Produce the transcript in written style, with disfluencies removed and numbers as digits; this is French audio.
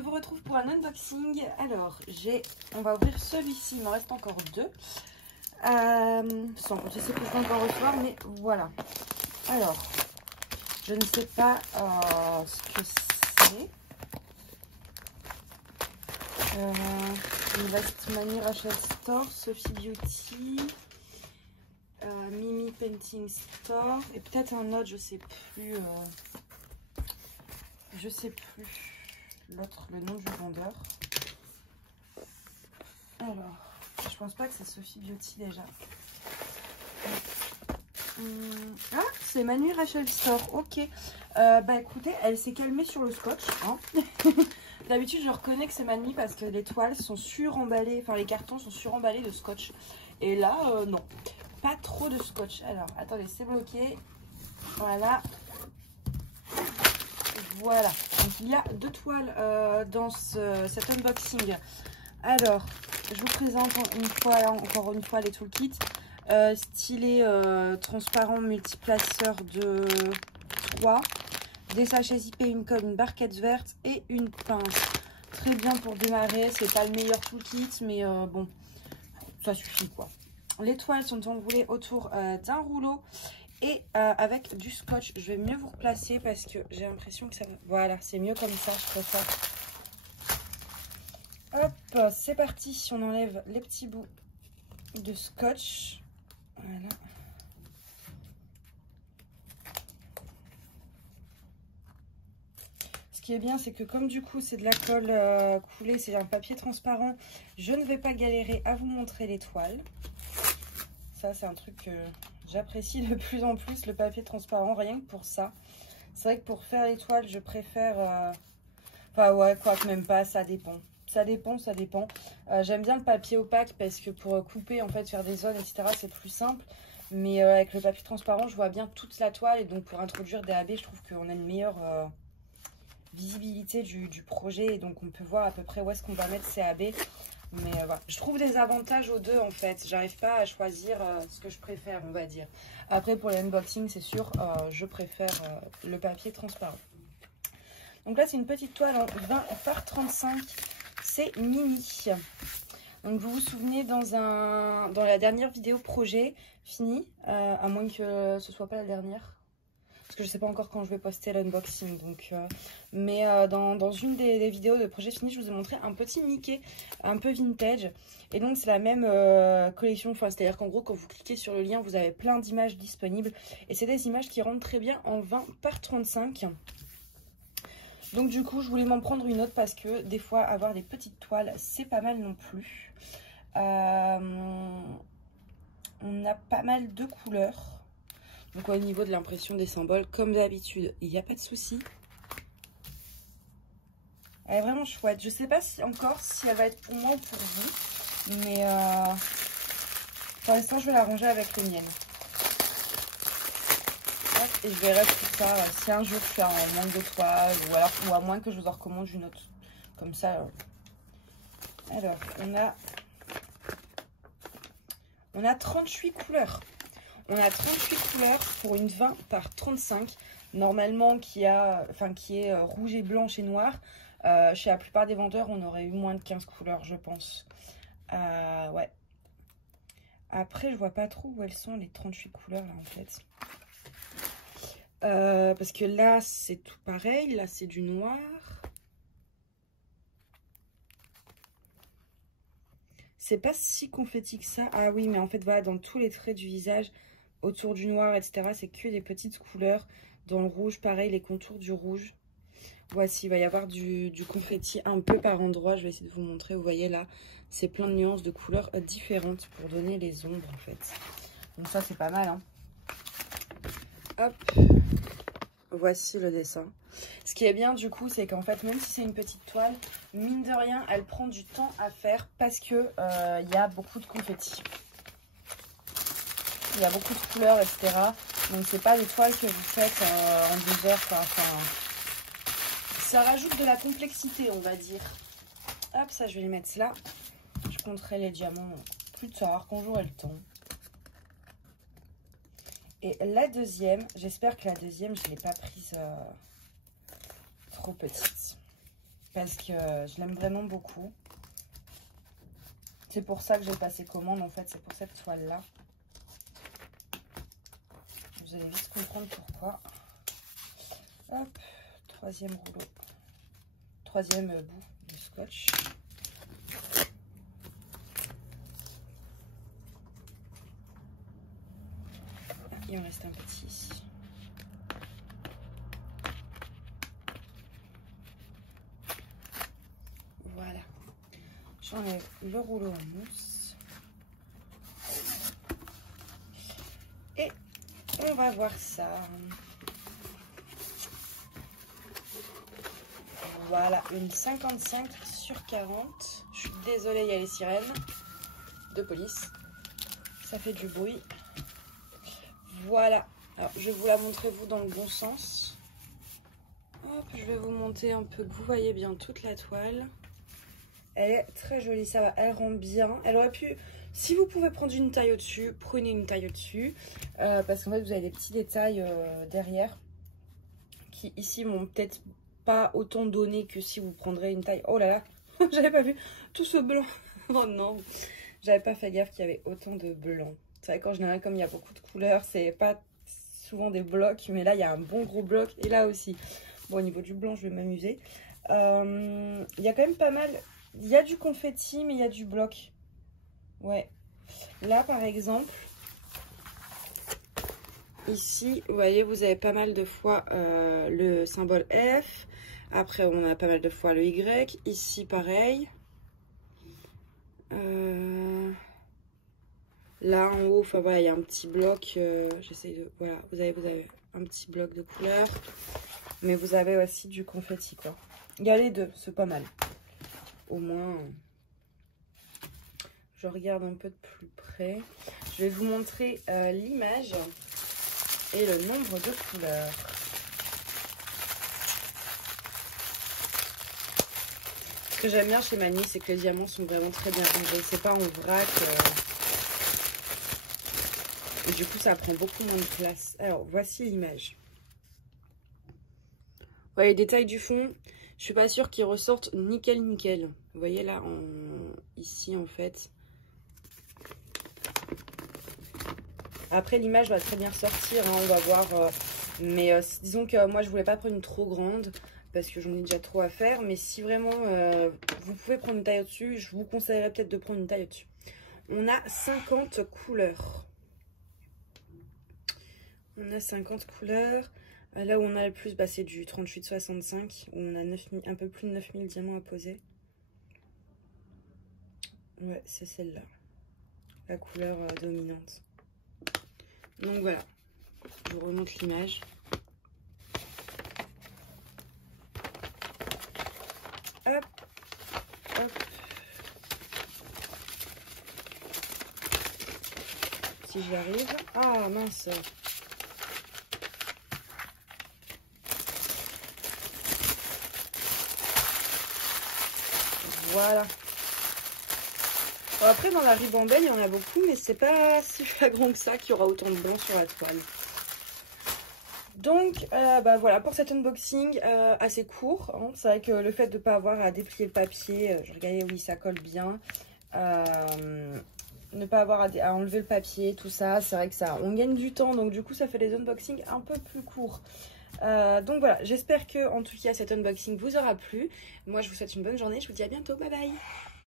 je vous retrouve pour un unboxing. Alors, on va ouvrir celui-ci, il m'en reste encore deux. Sans compter ceux que je vais encore recevoir, mais voilà. Alors, je ne sais pas ce que c'est. Mani Rachel Store, Sophie Beauty, Mimi Painting Store et peut-être un autre, je sais plus. Je sais plus l'autre, le nom du vendeur. Alors, je pense pas que c'est Sophie Beauty déjà. Ah, c'est Mani Rachel Store, ok. Bah écoutez, elle s'est calmée sur le scotch. Hein. D'habitude, je reconnais que c'est Mani parce que les toiles sont suremballées, enfin les cartons sont suremballés de scotch. Et là, non, pas trop de scotch. Alors, attendez, c'est bloqué. Voilà. Voilà. Donc, il y a deux toiles dans cet unboxing. Alors, je vous présente encore une fois les toolkits. Stylet transparent multiplaceur de 3. Des sachets zippés, une colle, une barquette verte et une pince. Très bien pour démarrer. C'est pas le meilleur toolkit, mais bon, ça suffit quoi. Les toiles sont enroulées autour d'un rouleau et avec du scotch. Je vais mieux vous replacer parce que j'ai l'impression que ça va. Voilà, c'est mieux comme ça, je préfère. Hop, c'est parti. On enlève les petits bouts de scotch. Voilà. Ce qui est bien, c'est que comme du coup c'est de la colle coulée, c'est un papier transparent, je ne vais pas galérer à vous montrer les toiles. Ça, c'est un truc que j'apprécie de plus en plus, le papier transparent, rien que pour ça. C'est vrai que pour faire les toiles, je préfère... Enfin ouais, quoi que même pas, ça dépend. Ça dépend. J'aime bien le papier opaque parce que pour couper, en fait, faire des zones, etc., c'est plus simple. Mais avec le papier transparent, je vois bien toute la toile. Et donc, pour introduire des AB, je trouve qu'on a une meilleure visibilité du projet. Et donc, on peut voir à peu près où est-ce qu'on va mettre ces AB. Mais voilà, je trouve des avantages aux deux, en fait. J'arrive pas à choisir ce que je préfère, on va dire. Après, pour les unboxings, c'est sûr, je préfère le papier transparent. Donc là, c'est une petite toile en 20 par 35. C'est mini. Donc vous vous souvenez dans la dernière vidéo projet fini, à moins que ce soit pas la dernière, parce que je sais pas encore quand je vais poster l'unboxing. Donc, mais dans une des vidéos de projet fini, je vous ai montré un petit Mickey, un peu vintage. Et donc c'est la même collection. Enfin, c'est-à-dire qu'en gros, quand vous cliquez sur le lien, vous avez plein d'images disponibles. Et c'est des images qui rentrent très bien en 20 par 35. Donc du coup, je voulais m'en prendre une autre parce que des fois, avoir des petites toiles, c'est pas mal non plus. On a pas mal de couleurs. Donc au niveau de l'impression des symboles, comme d'habitude, il n'y a pas de souci. Elle est vraiment chouette. Je sais pas encore si elle va être pour moi ou pour vous. Mais pour l'instant, je vais la ranger avec les miennes. Et je verrai plus tard si un jour je fais un manque de toile ou à moins que je vous en recommande une autre. Comme ça. Alors, on a 38 couleurs. On a 38 couleurs pour une 20 par 35. Normalement, qui est rouge et blanche et noir. Chez la plupart des vendeurs, on aurait eu moins de 15 couleurs, je pense. Ouais. Après, je vois pas trop où elles sont les 38 couleurs là en fait. Parce que là, c'est tout pareil. Là, c'est du noir. C'est pas si confetti que ça. Ah oui, mais en fait, voilà, dans tous les traits du visage, autour du noir, etc., c'est que des petites couleurs. Dans le rouge, pareil, les contours du rouge. Voici, il va y avoir du confetti un peu par endroit. Je vais essayer de vous montrer. Vous voyez là, c'est plein de nuances de couleurs différentes pour donner les ombres, en fait. Donc ça, c'est pas mal, hein. Hop. Voici le dessin. Ce qui est bien du coup, c'est qu'en fait, même si c'est une petite toile, mine de rien, elle prend du temps à faire parce que y a beaucoup de confetti. Il y a beaucoup de couleurs, etc. Donc c'est pas des toiles que vous faites en 2 heures. Enfin, ça rajoute de la complexité, on va dire. Hop, ça je vais les mettre là. Je compterai les diamants plus tard, quand j'aurai le temps. Et la deuxième, j'espère que la deuxième, je ne l'ai pas prise trop petite. parce que je l'aime vraiment beaucoup. C'est pour ça que j'ai passé commande, en fait, c'est pour cette toile-là. Vous allez vite comprendre pourquoi. Hop, troisième rouleau. Troisième bout du scotch. Il en reste un petit ici. Voilà. J'enlève le rouleau en mousse. Et on va voir ça. Voilà, une 55/40. Je suis désolée, il y a les sirènes de police. Ça fait du bruit. Voilà. Alors, je vais vous la montrer, vous, dans le bon sens. Hop, je vais vous monter un peu, que vous voyez bien toute la toile. Elle est très jolie, ça va, elle rend bien. Elle aurait pu, si vous pouvez prendre une taille au-dessus, prenez une taille au-dessus. Parce qu'en fait, vous avez des petits détails derrière qui, ici, m'ont peut-être pas autant donné que si vous prendrez une taille. Oh là là, j'avais pas vu tout ce blanc. Oh non, j'avais pas fait gaffe qu'il y avait autant de blanc. C'est vrai qu'en général, comme il y a beaucoup de couleurs, c'est pas souvent des blocs, mais là, il y a un bon gros bloc. Et là aussi. Bon, au niveau du blanc, je vais m'amuser. Il y a quand même pas mal. Il y a du confetti, mais il y a du bloc. Ouais. Là, par exemple, ici, vous voyez, vous avez pas mal de fois le symbole F. Après, on a pas mal de fois le Y. Ici, pareil. Là, en haut, enfin, voilà, il y a un petit bloc. J'essaie de... Voilà, vous avez un petit bloc de couleur. Mais vous avez aussi du confetti, quoi. Il y a les deux, c'est pas mal. Au moins, je regarde un peu de plus près. Je vais vous montrer l'image et le nombre de couleurs. Ce que j'aime bien chez Mani, c'est que les diamants sont vraiment très bien rangés. C'est pas en vrac. Et du coup, ça prend beaucoup moins de place. Alors, voici l'image. Vous voyez les détails du fond. Je suis pas sûre qu'ils ressortent nickel. Vous voyez là, ici en fait. Après, l'image va très bien ressortir. Hein, on va voir. Mais disons que moi, je voulais pas prendre une trop grande. Parce que j'en ai déjà trop à faire. Mais si vraiment vous pouvez prendre une taille au-dessus, je vous conseillerais peut-être de prendre une taille au-dessus. On a 50 couleurs. On a 50 couleurs. Là où on a le plus, bah, c'est du 38-65. Où on a 9000, un peu plus de 9000 diamants à poser. Ouais, c'est celle-là. La couleur dominante. Donc voilà. Je vous remonte l'image. Hop, hop. Si j'y arrive. Ah mince. Voilà. Bon, après dans la ribambelle il y en a beaucoup, mais c'est pas si flagrant que ça qu'il y aura autant de blanc sur la toile. Donc bah voilà pour cet unboxing assez court. Hein. C'est vrai que le fait de ne pas avoir à déplier le papier, je regardais, oui ça colle bien. Ne pas avoir à enlever le papier, tout ça, c'est vrai que ça, on gagne du temps. Donc du coup ça fait des unboxings un peu plus courts. Donc voilà, j'espère que en tout cas cet unboxing vous aura plu. Moi je vous souhaite une bonne journée, je vous dis à bientôt, bye bye.